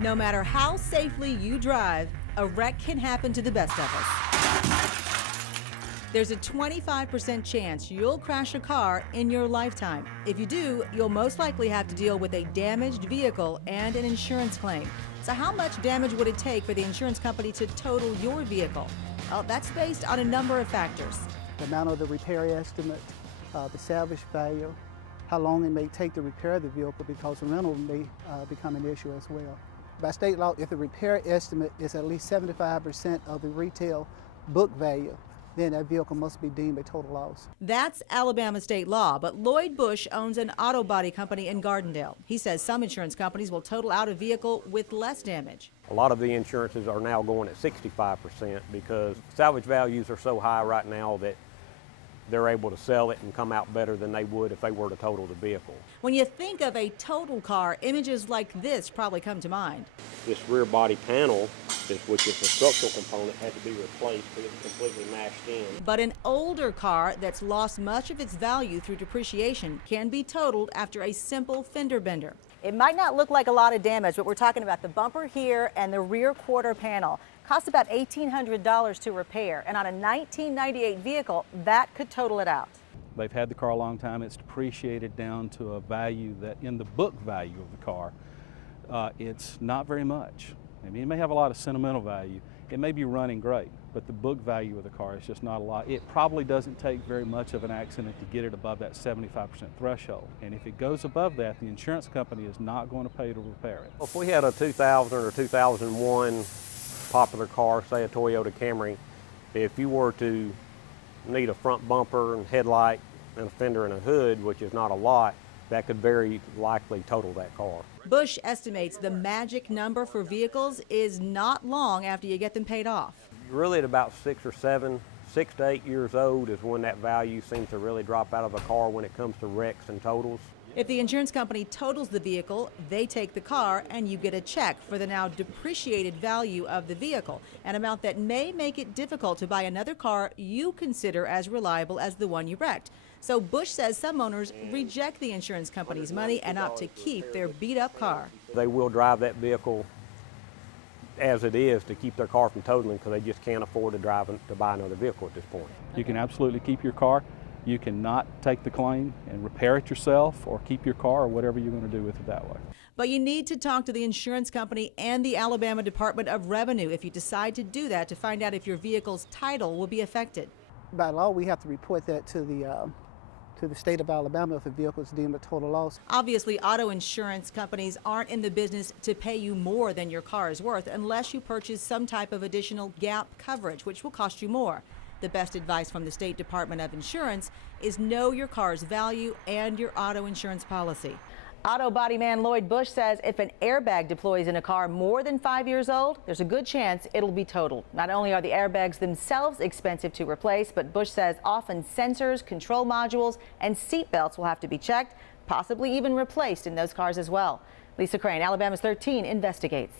No matter how safely you drive, a wreck can happen to the best of us. There's a 25% chance you'll crash a car in your lifetime. If you do, you'll most likely have to deal with a damaged vehicle and an insurance claim. So how much damage would it take for the insurance company to total your vehicle? Well, that's based on a number of factors. The amount of the repair estimate, the salvage value, how long it may take to repair the vehicle, because the rental may become an issue as well. By state law, if the repair estimate is at least 75% of the retail book value, then that vehicle must be deemed a total loss. That's Alabama state law, but Lloyd Bush owns an auto body company in Gardendale. He says some insurance companies will total out a vehicle with less damage. A lot of the insurances are now going at 65% because salvage values are so high right now that they're able to sell it and come out better than they would if they were to total the vehicle. When you think of a total car, images like this probably come to mind. This rear body panel, which is a structural component, had to be replaced because it was completely mashed in. But an older car that's lost much of its value through depreciation can be totaled after a simple fender bender. It might not look like a lot of damage, but we're talking about the bumper here and the rear quarter panel. Cost about $1,800 to repair, and on a 1998 vehicle, that could total it out. They've had the car a long time. It's depreciated down to a value that in the book value of the car, it's not very much. I mean, it may have a lot of sentimental value. It may be running great, but the book value of the car is just not a lot. It probably doesn't take very much of an accident to get it above that 75% threshold. And if it goes above that, the insurance company is not going to pay to repair it. If we had a 2000 or 2001 popular car, say a Toyota Camry, if you were to need a front bumper and headlight and a fender and a hood, which is not a lot, that could very likely total that car. Bush estimates the magic number for vehicles is not long after you get them paid off. Really at about 6 to 8 years old is when that value seems to really drop out of a car when it comes to wrecks and totals. If the insurance company totals the vehicle, they take the car and you get a check for the now depreciated value of the vehicle, an amount that may make it difficult to buy another car you consider as reliable as the one you wrecked. So Bush says some owners reject the insurance company's money and opt to keep their beat-up car. They will drive that vehicle as it is to keep their car from totaling because they just can't afford to buy another vehicle at this point. You can absolutely keep your car. You cannot take the claim and repair it yourself or keep your car or whatever you're going to do with it that way. But you need to talk to the insurance company and the Alabama Department of Revenue if you decide to do that to find out if your vehicle's title will be affected. By law, we have to report that to the state of Alabama if the vehicle is deemed a total loss. Obviously, auto insurance companies aren't in the business to pay you more than your car is worth unless you purchase some type of additional gap coverage, which will cost you more. The best advice from the State Department of Insurance is know your car's value and your auto insurance policy. Auto body man Lloyd Bush says if an airbag deploys in a car more than 5 years old, there's a good chance it'll be totaled. Not only are the airbags themselves expensive to replace, but Bush says often sensors, control modules, and seat belts will have to be checked, possibly even replaced in those cars as well. Lisa Crane, Alabama's 13 investigates.